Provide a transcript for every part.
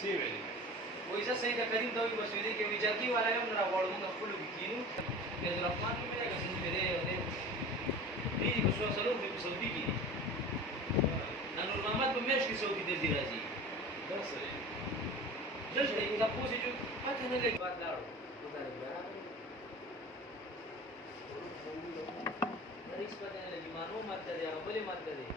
سی ویلي وایي زه سید کریم ته وایي بس ویلي کې وایي جرګې والا هم نه راغواړو موږ خپلو کې کینو فیض الرحمن کې مې دی که څه مې دی دی دي په څلور په سعودي کې دي نور محمد په میاشت کې سعودي ته ځي راځي دا صحیح دلته یې تپوس یې جو پته نه لګي بعد لاړو هیڅ پته نه لګي مانو ماته دی هغه بلې ماته دی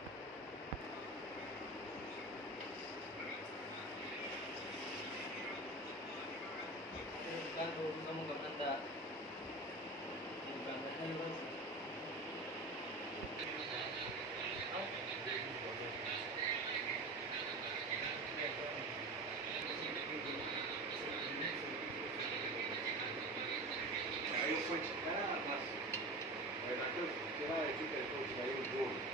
Kanto zamo ganda aí eu fui mas naquele que lá é que depois saiu o bolo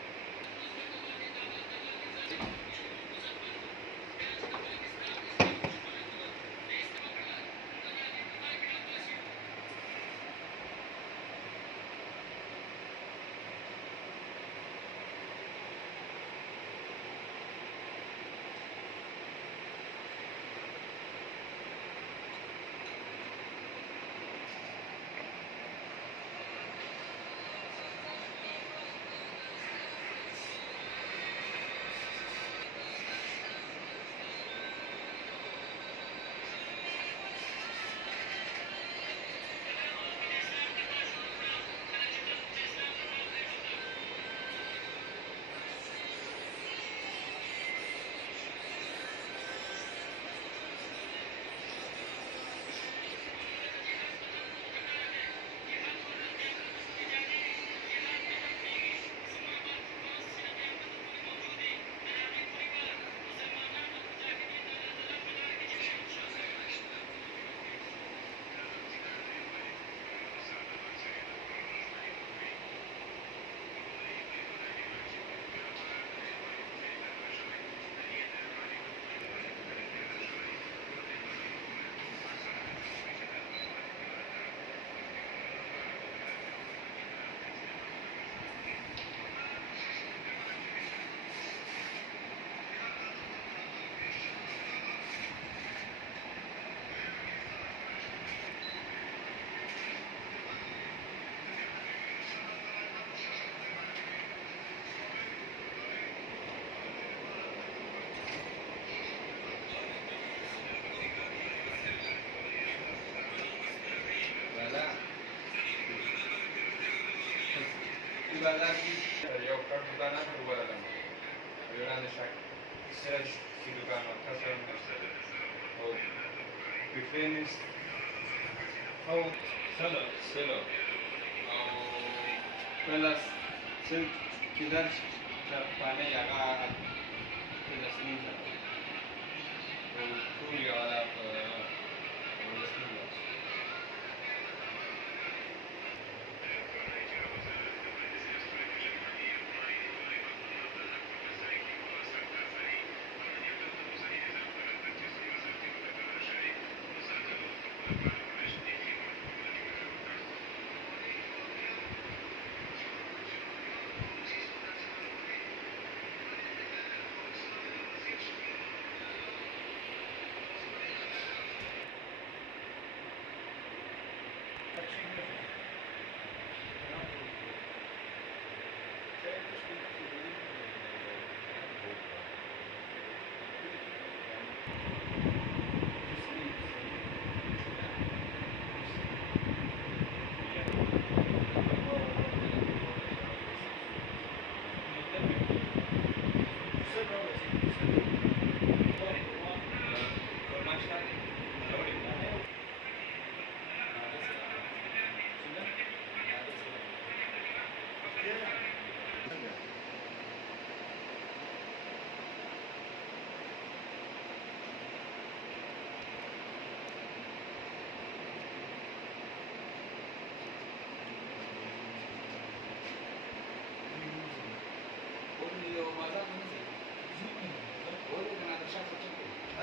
eu quero mudar na rua da mãe. Eu não deixar que seja se lugar na casa ou pequenos ou solo ou pelas se quiser já pane ya ga pelas ninja ou tudo agora pelas ninja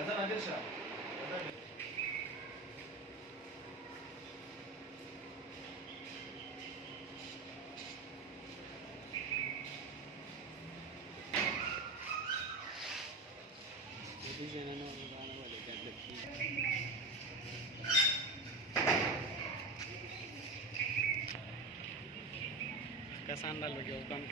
أذان قرشة कसा अंदाज लगे काम